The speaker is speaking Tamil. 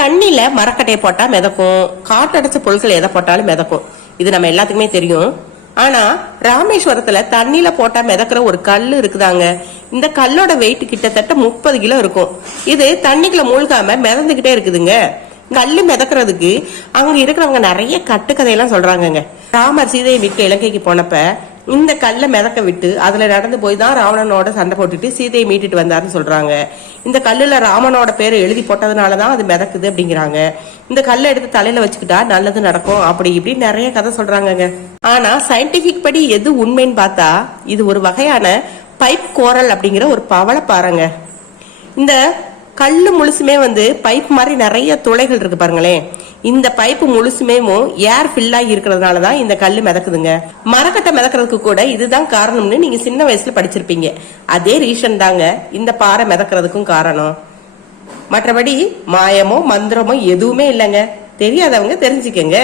தண்ணியில மரக்கட்டையை போட்டா மிதக்கும். காட்டடைச்ச பொருட்கள் எதை போட்டாலும் மிதக்கும். இது நம்ம எல்லாத்துக்குமே தெரியும். ஆனா ராமேஸ்வரத்துல தண்ணியில போட்டா மிதக்கிற ஒரு கல்லு இருக்குதாங்க. இந்த கல்லோட வெயிட் கிட்டத்தட்ட முப்பது கிலோ இருக்கும். இது தண்ணிக்குள்ள மூழ்காம மிதந்துகிட்டே இருக்குதுங்க. கல்லு மிதக்கிறதுக்கு அங்க இருக்கிறவங்க நிறைய கட்டுக்கதையெல்லாம் சொல்கிறாங்கங்க ராமர் சீதையை விற்க இலங்கைக்கு போனப்ப இந்த கல்லை மிதக்க விட்டு அதுல நடந்து போய் தான் ராவணனோட சண்டை போட்டுட்டு சீதையை மீட்டுட்டு வந்தாருன்னு சொல்றாங்க. இந்த கல்லுல ராமனோட பேரை எழுதி போட்டதுனால தான் அது மிதக்குது அப்படிங்கிறாங்க. இந்த கல்லை எடுத்து தலையில வச்சுக்கிட்டா நல்லது நடக்கும் அப்படி இப்படி நிறைய கதை சொல்றாங்கங்க. ஆனா சயின்டிபிக் படி எது உண்மைன்னு பார்த்தா இது ஒரு வகையான பைப் கோரல் அப்படிங்கிற ஒரு பவளை பாருங்க இந்த கல் முழுசுமே வந்து பைப் மாதிரி நிறைய துளைகள் இருக்கு பாருங்களேன். இந்த பைப்பு முழுசுமே ஏர் ஃபில் ஆகி இருக்கிறதுனால தான் இந்த கல் மிதக்குதுங்க. மரக்கட்டை மிதக்கிறதுக்கு கூட இதுதான் காரணம்னு நீங்க சின்ன வயசுல படிச்சிருப்பீங்க. அதே ரீசன் தாங்க இந்த பாறை மிதக்கிறதுக்கும் காரணம். மற்றபடி மாயமோ மந்திரமோ எதுவுமே இல்லைங்க. தெரியாதவங்க தெரிஞ்சுக்கங்க.